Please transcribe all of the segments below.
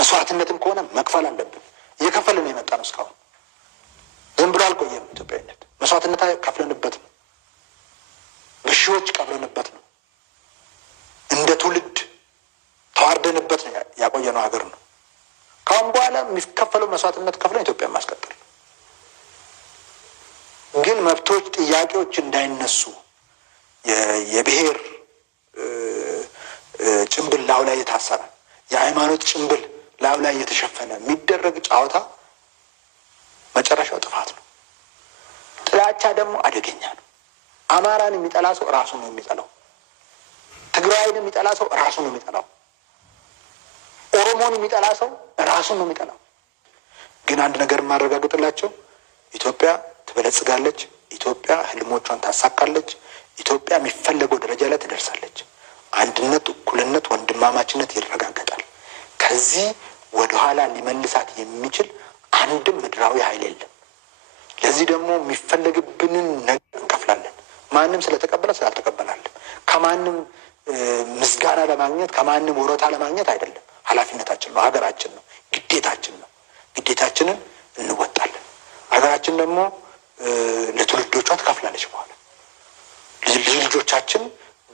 መስዋዕትነትም ከሆነ መክፈል አለብን። እየከፈልን ነው የመጣ ነው። እስካሁን ዝም ብሎ አልቆየም። ኢትዮጵያዊነት መስዋዕትነት ከፍለንበት ነው። በሺዎች ከፍለንበት ነው። እንደ ትውልድ ተዋርደንበት ነው ያቆየነው ሀገር ነው። ካሁን በኋላ የሚከፈለው መስዋዕትነት ከፍለን ኢትዮጵያን ማስቀጠል ግን መብቶች፣ ጥያቄዎች እንዳይነሱ የብሔር ጭንብል ላዩ ላይ የታሰረ የሃይማኖት ጭንብል ላዩ ላይ የተሸፈነ የሚደረግ ጨዋታ መጨረሻው ጥፋት ነው። ጥላቻ ደግሞ አደገኛ ነው። አማራን የሚጠላ ሰው ራሱ ነው የሚጠላው። ትግራይን የሚጠላ ሰው ራሱ ነው የሚጠላው። ኦሮሞን የሚጠላ ሰው ራሱ ነው የሚጠላው። ግን አንድ ነገር ማረጋግጥላቸው ኢትዮጵያ ትበለጽጋለች። ኢትዮጵያ ህልሞቿን ታሳካለች። ኢትዮጵያ የሚፈለገው ደረጃ ላይ ትደርሳለች። አንድነት፣ እኩልነት፣ ወንድማማችነት ይረጋገጣል። ከዚህ ወደኋላ ሊመልሳት የሚችል አንድም ምድራዊ ኃይል የለም። ለዚህ ደግሞ የሚፈለግብንን ነገር እንከፍላለን። ማንም ስለተቀበለ ስላልተቀበላለን ከማንም ምስጋና ለማግኘት ከማንም ወሮታ ለማግኘት አይደለም። ኃላፊነታችን ነው፣ ሀገራችን ነው፣ ግዴታችን ነው። ግዴታችንን እንወጣለን። ሀገራችን ደግሞ ለትውልዶቿ ትከፍላለች። በኋላ ልጆቻችን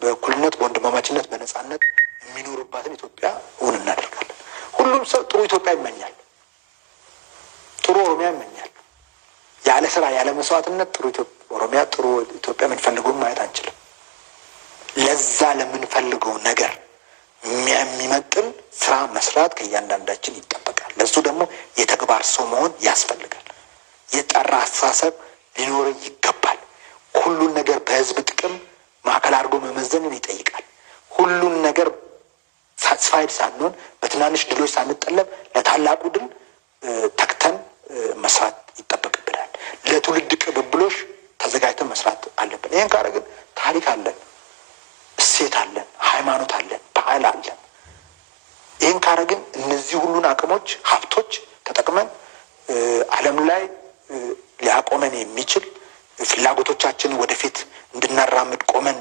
በእኩልነት በወንድማማችነት በነጻነት የሚኖሩባትን ኢትዮጵያ እውን እናደርጋለን። ሁሉም ሰው ጥሩ ኢትዮጵያ ይመኛል፣ ጥሩ ኦሮሚያ ይመኛል። ያለ ስራ ያለ መስዋዕትነት ጥሩ ኦሮሚያ ጥሩ ኢትዮጵያ የምንፈልገውን ማየት አንችልም። ለዛ ለምንፈልገው ነገር የሚመጥን ስራ መስራት ከእያንዳንዳችን ይጠበቃል። ለሱ ደግሞ የተግባር ሰው መሆን ያስፈልጋል። የጠራ አስተሳሰብ ሊኖር ይገባል። ሁሉን ነገር በህዝብ ጥቅም ማዕከል አድርጎ መመዘንን ይጠይቃል። ሁሉን ነገር ሳትስፋይድ ሳንሆን በትናንሽ ድሎች ሳንጠለብ ለታላቁ ድል ተክተን መስራት ይጠበቅብናል። ለትውልድ ቅብብሎሽ ተዘጋጅተን መስራት አለብን። ይህን ካደረግን ታሪክ አለን፣ እሴት አለን፣ ሃይማኖት አለን፣ ባህል አለን። ይህን ካደረግን እነዚህ ሁሉን አቅሞች፣ ሀብቶች ተጠቅመን ዓለም ላይ ሊያቆመን የሚችል ፍላጎቶቻችንን ወደፊት እንድናራምድ ቆመን